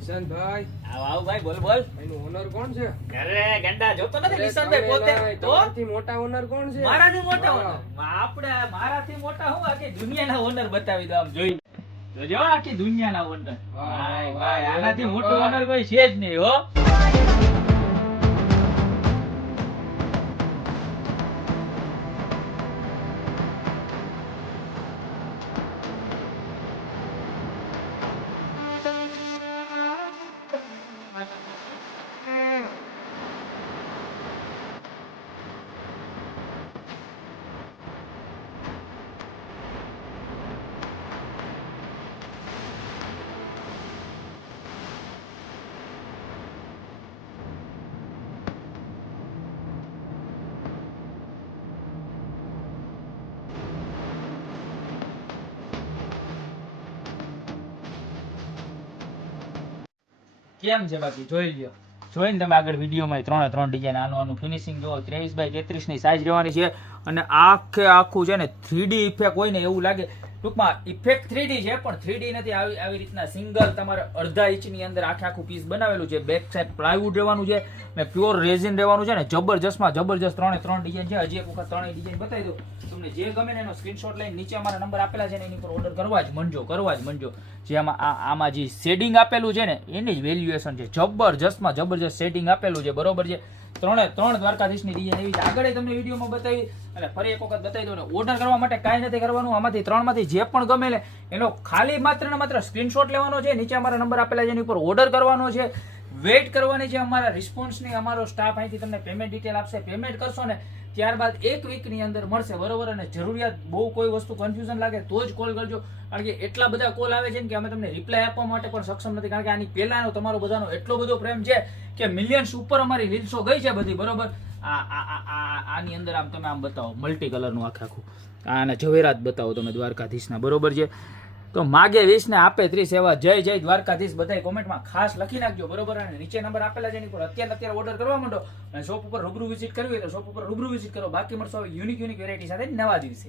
કિશનભાઈ આવ ભાઈ બોલ બોલ. એનું ઓનર કોણ છે? અરે ગંડા જોતો નથી કિશનભાઈ પોતે તો તમારાથી મોટા ઓનર કોણ છે? મારાથી મોટા હા. ઓનર આપણે મારાથી મોટા હું આખી દુનિયાના ઓનર બતાવી દો આમ જોઈ જોજો આખી દુનિયાના ઓનર. ભાઈ ભાઈ આનાથી મોટું ઓનર કોઈ છે જ નહીં હો. કેમ છે બાકી જોઈ લ્યો. જોઈને તમે આગળ વિડીયોમાં ત્રણે ત્રણ ડિઝાઇન આનું ફિનિશિંગ જો 23x33 ની સાઈઝ રહેવાની છે અને આખું છે ને 3D ઇફેક્ટ હોય ને એવું લાગે. ટૂંકમાં ઇફેક્ટ 3D છે પણ 3D નથી. આવી રીતના સિંગલ તમારે અડધા ઇંચની અંદર આખું પીસ બનાવેલું છે. બેક સાઈડ પ્લાયવુડ રહેવાનું છે ને પ્યોર રેઝિન રહેવાનું છે ને જબરજસ્તમાં જબરજસ્ત ત્રણે ત્રણ ડિઝાઇન છે. હજી એક વખત ત્રણેય ડિઝાઇન બતાવી દઉં. તમને જે ગમે ને એનો સ્ક્રીનશોટ લઈને નીચે અમારા નંબર આપેલા છે ને એની પર ઓર્ડર કરવા જ મંજો. જે આમાં જે શેડિંગ આપેલું છે ને એની જ વેલ્યુએશન છે. જબરજસ્તમાં જબરજસ્ત શેડિંગ આપેલું છે બરોબર છે. ત્રણ દ્વારકાધીશની ડિઝાઇન એવી છે. આગળ તમને વિડીયોમાં બતાવી અને ફરી એક વખત બતાવી દઉં ને ઓર્ડર કરવા માટે કાંઈ નથી કરવાનું. આમાંથી ત્રણમાંથી જે પણ ગમે ને એનો ખાલી માત્ર ને માત્ર સ્ક્રીનશોટ લેવાનો છે. નીચે અમારા નંબર આપેલા છે એની ઉપર ઓર્ડર કરવાનો છે. વેઇટ કરવાની છે અમારા રિસ્પોન્સની. અમારો સ્ટાફ અહીંથી તમને પેમેન્ટ ડિટેલ આપશે. પેમેન્ટ કરશો ને ત્યારબાદ એક વીકની અંદર મળશે બરોબર. અને જરૂરિયાત બહુ કોઈ વસ્તુ કન્ફ્યુઝન લાગે તો જ કોલ કરજો. કારણ કે એટલા બધા કોલ આવે છે ને કે અમે તમને રિપ્લાય આપવા માટે પણ સક્ષમ નથી. કારણ કે આની પહેલાનો તમારો બધાનો એટલો બધો પ્રેમ છે કે મિલિયન્સ ઉપર અમારી રીલ્સો ગઈ છે બધી બરોબર. આની અંદર આમ તમે આમ બતાવો મલ્ટી કલરનું આખું આના ઝવેરાત બતાવો તમે દ્વારકાધીશના બરોબર છે. તો માગે 20 ને આપે 30 એવા જય જય દ્વારકાધીશ બધાય કોમેન્ટમાં ખાસ લખી નાખજો બરોબર. અને નીચે નંબર આપેલા છે એની પર અત્યારે ઓર્ડર કરવા માંડો. અને શોપ ઉપર રૂબરૂ વિઝિટ કરવી હોય તો શોપ ઉપર રૂબરૂ વિઝિટ કરો. બાકી મળશો યુનિક વેરાયટી સાથે નવા દિવસે.